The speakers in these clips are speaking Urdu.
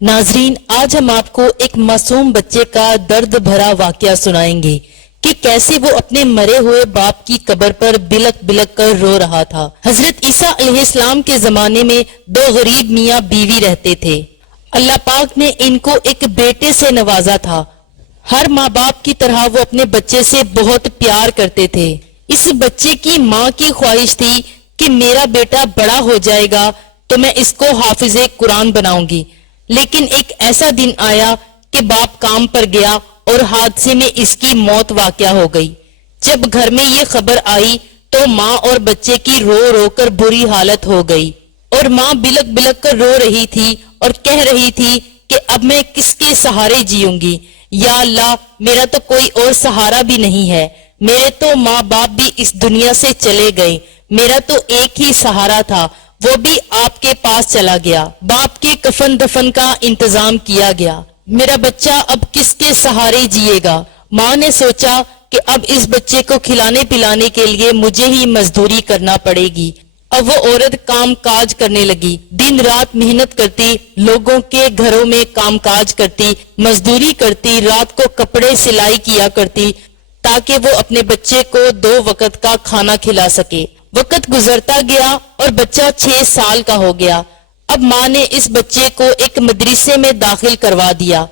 ناظرین، آج ہم آپ کو ایک معصوم بچے کا درد بھرا واقعہ سنائیں گے کہ کیسے وہ اپنے مرے ہوئے باپ کی قبر پر بلک بلک کر رو رہا تھا۔ حضرت عیسیٰ علیہ السلام کے زمانے میں دو غریب میاں بیوی رہتے تھے۔ اللہ پاک نے ان کو ایک بیٹے سے نوازا تھا۔ ہر ماں باپ کی طرح وہ اپنے بچے سے بہت پیار کرتے تھے۔ اس بچے کی ماں کی خواہش تھی کہ میرا بیٹا بڑا ہو جائے گا تو میں اس کو حافظ قرآن بناؤں گی، لیکن ایک ایسا دن آیا کہ باپ کام پر گیا اور حادثے میں اس کی موت واقع ہو گئی۔ جب گھر میں یہ خبر آئی تو ماں اور بچے کی رو رو کر بری حالت ہو گئی، اور ماں بلک بلک کر رو رہی تھی اور کہہ رہی تھی کہ اب میں کس کے سہارے جیوں گی؟ یا اللہ، میرا تو کوئی اور سہارا بھی نہیں ہے، میرے تو ماں باپ بھی اس دنیا سے چلے گئے، میرا تو ایک ہی سہارا تھا، وہ بھی آپ کے پاس چلا گیا۔ باپ کے کفن دفن کا انتظام کیا گیا، میرا بچہ اب کس کے سہارے جیے گا؟ ماں نے سوچا کہ اب اس بچے کو کھلانے پلانے کے لیے مجھے ہی مزدوری کرنا پڑے گی۔ اب وہ عورت کام کاج کرنے لگی، دن رات محنت کرتی، لوگوں کے گھروں میں کام کاج کرتی، مزدوری کرتی، رات کو کپڑے سلائی کیا کرتی تاکہ وہ اپنے بچے کو 2 وقت کا کھانا کھلا سکے۔ وقت گزرتا گیا اور بچہ 6 سال کا ہو گیا۔ اب ماں نے اس بچے کو ایک مدرسے میں داخل کروا دیا۔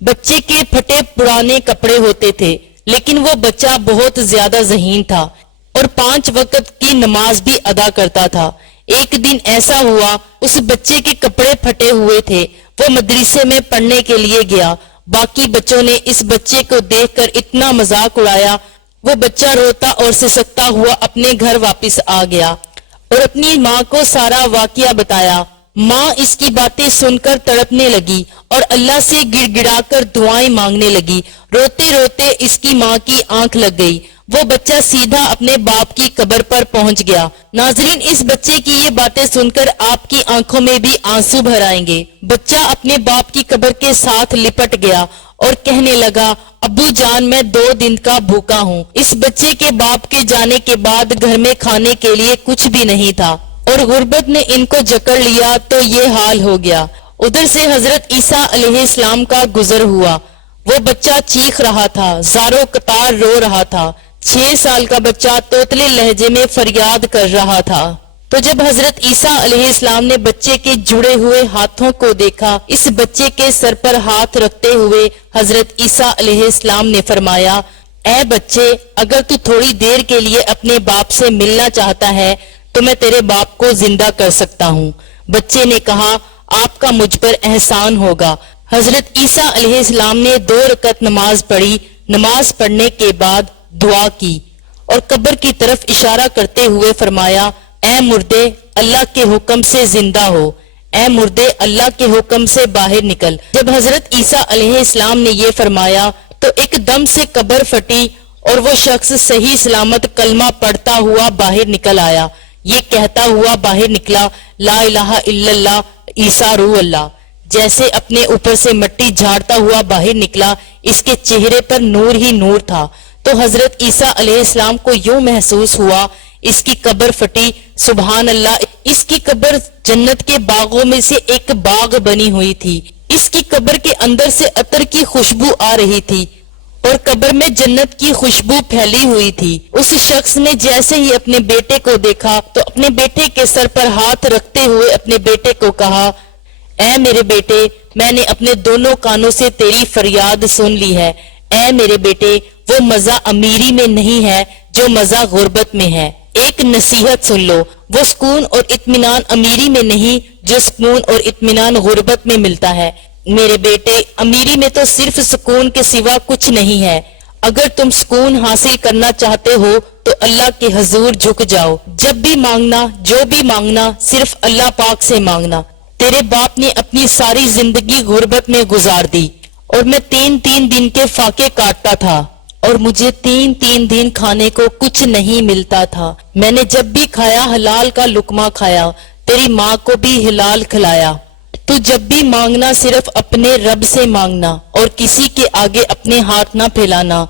بچے کے پھٹے پرانے کپڑے ہوتے تھے، لیکن وہ بچہ بہت زیادہ ذہین تھا اور 5 وقت کی نماز بھی ادا کرتا تھا۔ ایک دن ایسا ہوا، اس بچے کے کپڑے پھٹے ہوئے تھے، وہ مدرسے میں پڑھنے کے لیے گیا۔ باقی بچوں نے اس بچے کو دیکھ کر اتنا مذاق اڑایا، وہ بچہ روتا اور سسکتا ہوا اپنے گھر واپس آ گیا اور اپنی ماں کو سارا واقعہ بتایا۔ ماں اس کی باتیں سن کر تڑپنے لگی اور اللہ سے گڑ گڑا کر دعائیں مانگنے لگی۔ روتے روتے اس کی ماں کی آنکھ لگ گئی، وہ بچہ سیدھا اپنے باپ کی قبر پر پہنچ گیا۔ ناظرین، اس بچے کی یہ باتیں سن کر آپ کی آنکھوں میں بھی آنسو بھر آئیں گے۔ بچہ اپنے باپ کی قبر کے ساتھ لپٹ گیا اور کہنے لگا، ابو جان، میں 2 دن کا بھوکا ہوں۔ اس بچے کے باپ کے جانے کے بعد گھر میں کھانے کے لیے کچھ بھی نہیں تھا اور غربت نے ان کو جکڑ لیا تو یہ حال ہو گیا۔ ادھر سے حضرت عیسیٰ علیہ السلام کا گزر ہوا۔ وہ بچہ چیخ رہا تھا، زاروں قطار رو رہا تھا۔ 6 سال کا بچہ توتلے لہجے میں فریاد کر رہا تھا۔ تو جب حضرت عیسیٰ علیہ السلام نے بچے کے جڑے ہوئے ہاتھوں کو دیکھا، اس بچے کے سر پر ہاتھ رکھتے ہوئے حضرت عیسیٰ علیہ السلام نے فرمایا، اے بچے، اگر تو تھوڑی دیر کے لیے اپنے باپ سے ملنا چاہتا ہے تو میں تیرے باپ کو زندہ کر سکتا ہوں۔ بچے نے کہا، آپ کا مجھ پر احسان ہوگا۔ حضرت عیسیٰ علیہ السلام نے 2 رکعت نماز پڑھی۔ نماز پڑھنے کے بعد دعا کی اور قبر کی طرف اشارہ کرتے ہوئے فرمایا، اے مردے، اللہ کے حکم سے زندہ ہو، اے مردے، اللہ کے حکم سے باہر نکل۔ جب حضرت عیسیٰ علیہ السلام نے یہ فرمایا تو ایک دم سے قبر پھٹی اور وہ شخص صحیح سلامت کلمہ پڑھتا ہوا باہر نکل آیا۔ یہ کہتا ہوا باہر نکلا، لا الہ الا اللہ، عیسیٰ روح اللہ۔ جیسے اپنے اوپر سے مٹی جھاڑتا ہوا باہر نکلا، اس کے چہرے پر نور ہی نور تھا۔ تو حضرت عیسیٰ علیہ السلام کو یوں محسوس ہوا، اس کی قبر پھٹی، سبحان اللہ، اس کی قبر جنت کے باغوں میں سے ایک باغ بنی ہوئی تھی۔ اس کی قبر کے اندر سے عطر کی خوشبو آ رہی تھی اور قبر میں جنت کی خوشبو پھیلی ہوئی تھی۔ اس شخص نے جیسے ہی اپنے بیٹے کو دیکھا تو اپنے بیٹے کے سر پر ہاتھ رکھتے ہوئے اپنے بیٹے کو کہا، اے میرے بیٹے، میں نے اپنے دونوں کانوں سے تیری فریاد سن لی ہے۔ اے میرے بیٹے، وہ مزہ امیری میں نہیں ہے جو مزہ غربت میں ہے۔ ایک نصیحت سن لو، وہ سکون اور اطمینان امیری میں نہیں جو سکون اور اطمینان غربت میں ملتا ہے۔ میرے بیٹے، امیری میں تو صرف سکون کے سوا کچھ نہیں ہے۔ اگر تم سکون حاصل کرنا چاہتے ہو تو اللہ کے حضور جھک جاؤ۔ جب بھی مانگنا، جو بھی مانگنا، صرف اللہ پاک سے مانگنا۔ تیرے باپ نے اپنی ساری زندگی غربت میں گزار دی اور میں 3 دن کے فاقے کاٹتا تھا اور مجھے 3 دن کھانے کو کچھ نہیں ملتا تھا۔ میں نے جب بھی کھایا حلال کا لقمہ کھایا، تیری ماں کو بھی حلال کھلایا۔ تو جب بھی مانگنا صرف اپنے رب سے مانگنا اور کسی کے آگے اپنے ہاتھ نہ پھیلانا۔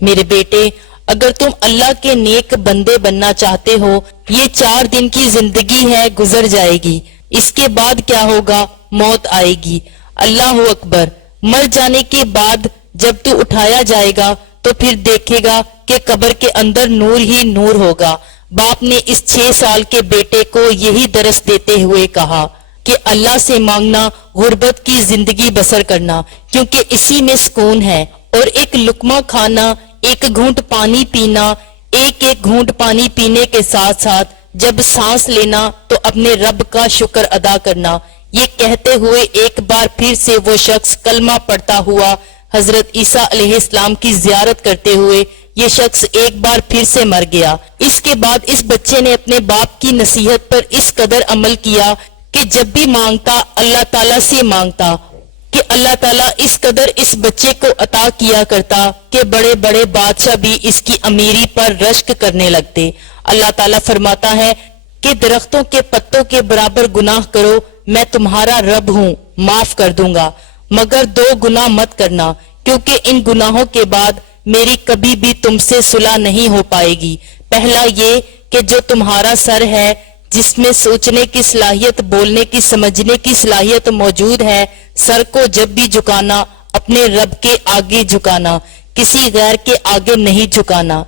میرے بیٹے، اگر تم اللہ کے نیک بندے بننا چاہتے ہو، یہ 4 دن کی زندگی ہے، گزر جائے گی۔ اس کے بعد کیا ہوگا؟ موت آئے گی۔ اللہ اکبر. مر جانے کے بعد جب تو اٹھایا جائے گا تو پھر دیکھے گا کہ قبر کے اندر نور ہی نور ہوگا. باپ نے اس 6 سال کے بیٹے کو یہی درس دیتے ہوئے کہا کہ اللہ سے مانگنا غربت کی زندگی بسر کرنا، کیونکہ اسی میں سکون ہے، اور ایک لقمہ کھانا، ایک گھونٹ پانی پینا، ایک ایک گھونٹ پانی پینے کے ساتھ ساتھ جب سانس لینا تو اپنے رب کا شکر ادا کرنا. یہ کہتے ہوئے ایک بار پھر سے وہ شخص کلمہ پڑھتا ہوا حضرت عیسیٰ علیہ السلام کی زیارت کرتے ہوئے یہ شخص ایک بار پھر سے مر گیا. اس کے بعد اس بچے نے اپنے باپ کی نصیحت پر اس قدر عمل کیا کہ جب بھی مانگتا اللہ تعالیٰ سے مانگتا، کہ اللہ تعالیٰ اس قدر اس بچے کو عطا کیا کرتا کہ بڑے بڑے بادشاہ بھی اس کی امیری پر رشک کرنے لگتے. اللہ تعالیٰ فرماتا ہے کہ درختوں کے پتوں کے برابر گناہ کرو، میں تمہارا رب ہوں، معاف کر دوں گا، مگر 2 گناہ مت کرنا، کیونکہ ان گناہوں کے بعد میری کبھی بھی تم سے صلح نہیں ہو پائے گی. پہلا یہ کہ جو تمہارا سر ہے، جس میں سوچنے کی صلاحیت، بولنے کی، سمجھنے کی صلاحیت موجود ہے، سر کو جب بھی جھکانا اپنے رب کے آگے جھکانا، کسی غیر کے آگے نہیں جھکانا.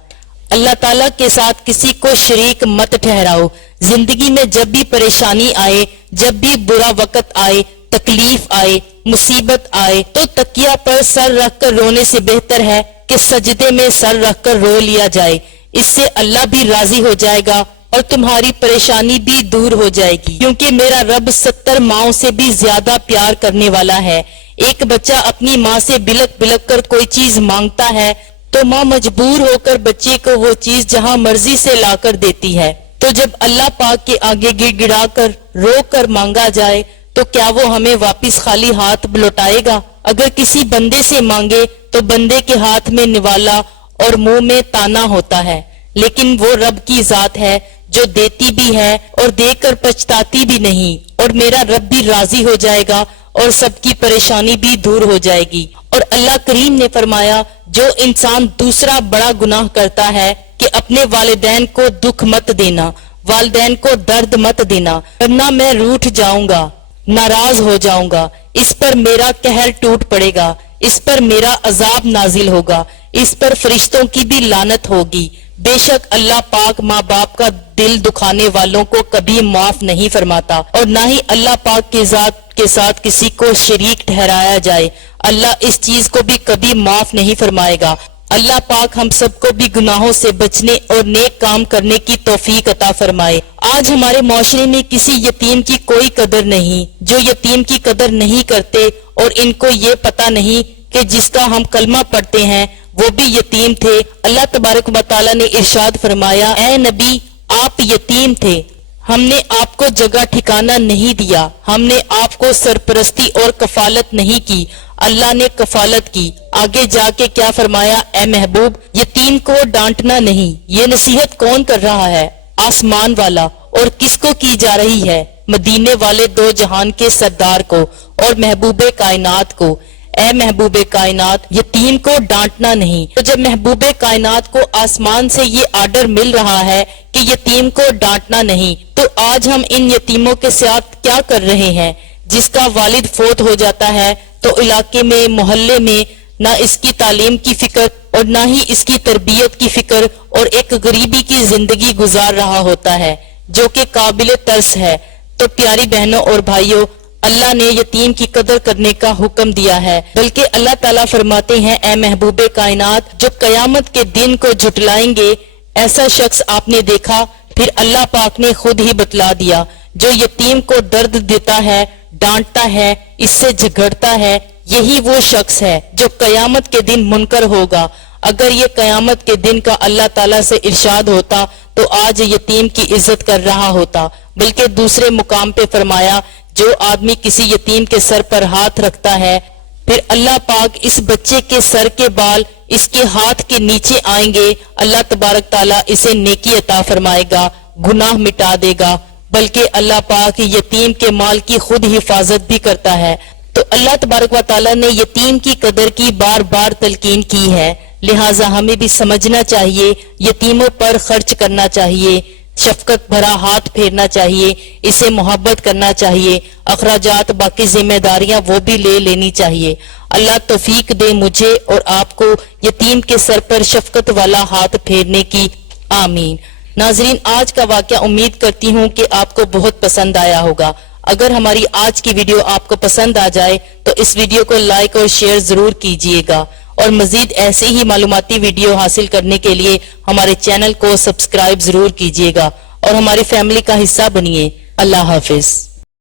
اللہ تعالیٰ کے ساتھ کسی کو شریک مت ٹھہراؤ. زندگی میں جب بھی پریشانی آئے، جب بھی برا وقت آئے، تکلیف آئے، مصیبت آئے، تو تکیہ پر سر رکھ کر رونے سے بہتر ہے کہ سجدے میں سر رکھ کر رو لیا جائے. اس سے اللہ بھی راضی ہو جائے گا اور تمہاری پریشانی بھی دور ہو جائے گی، کیونکہ میرا رب 70 ماؤں سے بھی زیادہ پیار کرنے والا ہے. ایک بچہ اپنی ماں سے بلک بلک کر کوئی چیز مانگتا ہے تو ماں مجبور ہو کر بچے کو وہ چیز جہاں مرضی سے لا کر دیتی ہے. تو جب اللہ پاک کے آگے گڑ گڑا کر رو کر مانگا جائے تو کیا وہ ہمیں واپس خالی ہاتھ لوٹائے گا؟ اگر کسی بندے سے مانگے تو بندے کے ہاتھ میں نوالا اور منہ میں تانا ہوتا ہے، لیکن وہ رب کی ذات ہے جو دیتی بھی ہے اور دے کر پچھتاتی بھی نہیں، اور میرا رب بھی راضی ہو جائے گا اور سب کی پریشانی بھی دور ہو جائے گی. اور اللہ کریم نے فرمایا جو انسان دوسرا بڑا گناہ کرتا ہے کہ اپنے والدین کو دکھ مت دینا، والدین کو درد مت دینا، ورنہ میں روٹھ جاؤں گا، ناراض ہو جاؤں گا، اس پر میرا قہر ٹوٹ پڑے گا، اس پر میرا عذاب نازل ہوگا، اس پر فرشتوں کی بھی لعنت ہوگی. بے شک اللہ پاک ماں باپ کا دل دکھانے والوں کو کبھی معاف نہیں فرماتا، اور نہ ہی اللہ پاک کی ذات کے ساتھ کسی کو شریک ٹھہرایا جائے. اللہ اس چیز کو بھی کبھی معاف نہیں فرمائے گا. اللہ پاک ہم سب کو بھی گناہوں سے بچنے اور نیک کام کرنے کی توفیق عطا فرمائے. آج ہمارے معاشرے میں کسی یتیم کی کوئی قدر نہیں. جو یتیم کی قدر نہیں کرتے اور ان کو یہ پتہ نہیں کہ جس کا ہم کلمہ پڑھتے ہیں وہ بھی یتیم تھے. اللہ تبارک و تعالیٰ نے ارشاد فرمایا، اے نبی آپ یتیم تھے، ہم نے آپ کو جگہ ٹھکانہ نہیں دیا، ہم نے آپ کو سرپرستی اور کفالت نہیں کی، اللہ نے کفالت کی. آگے جا کے کیا فرمایا، اے محبوب یتیم کو ڈانٹنا نہیں. یہ نصیحت کون کر رہا ہے؟ آسمان والا. اور کس کو کی جا رہی ہے؟ مدینے والے 2 جہان کے سردار کو اور محبوب کائنات کو. اے محبوب کائنات یتیم کو ڈانٹنا نہیں. تو جب محبوب کائنات کو آسمان سے یہ آرڈر مل رہا ہے کہ یتیم کو ڈانٹنا نہیں، تو آج ہم ان یتیموں کے ساتھ کیا کر رہے ہیں؟ جس کا والد فوت ہو جاتا ہے تو علاقے میں، محلے میں نہ اس کی تعلیم کی فکر اور نہ ہی اس کی تربیت کی فکر، اور ایک غریبی کی زندگی گزار رہا ہوتا ہے جو کہ قابل ترس ہے. تو پیاری بہنوں اور بھائیوں، اللہ نے یتیم کی قدر کرنے کا حکم دیا ہے، بلکہ اللہ تعالیٰ فرماتے ہیں، اے محبوب کائنات جو قیامت کے دن کو جھٹلائیں گے ایسا شخص آپ نے دیکھا؟ پھر اللہ پاک نے خود ہی بتلا دیا، جو یتیم کو درد دیتا ہے، ڈانٹتا ہے، اس سے جھگڑتا ہے، یہی وہ شخص ہے جو قیامت کے دن منکر ہوگا. اگر یہ قیامت کے دن کا اللہ تعالیٰ سے ارشاد ہوتا تو آج یتیم کی عزت کر رہا ہوتا. بلکہ دوسرے مقام پہ فرمایا، جو آدمی کسی یتیم کے سر پر ہاتھ رکھتا ہے، پھر اللہ پاک اس بچے کے سر کے بال اس کے ہاتھ کے نیچے آئیں گے، اللہ تبارک تعالیٰ اسے نیکی عطا فرمائے گا، گناہ مٹا دے گا. بلکہ اللہ پاک یتیم کے مال کی خود حفاظت بھی کرتا ہے. تو اللہ تبارک و تعالیٰ نے یتیم کی قدر کی بار بار تلقین کی ہے، لہٰذا ہمیں بھی سمجھنا چاہیے، یتیموں پر خرچ کرنا چاہیے، شفقت بھرا ہاتھ پھیرنا چاہیے، اسے محبت کرنا چاہیے، اخراجات باقی ذمہ داریاں وہ بھی لینی چاہیے۔ اللہ توفیق دے مجھے اور آپ کو یتیم کے سر پر شفقت والا ہاتھ پھیرنے کی، آمین۔ ناظرین، آج کا واقعہ امید کرتی ہوں کہ آپ کو بہت پسند آیا ہوگا۔ اگر ہماری آج کی ویڈیو آپ کو پسند آ جائے تو اس ویڈیو کو لائک اور شیئر ضرور کیجئے گا، اور مزید ایسے ہی معلوماتی ویڈیو حاصل کرنے کے لیے ہمارے چینل کو سبسکرائب ضرور کیجئے گا اور ہماری فیملی کا حصہ بنیے۔ اللہ حافظ۔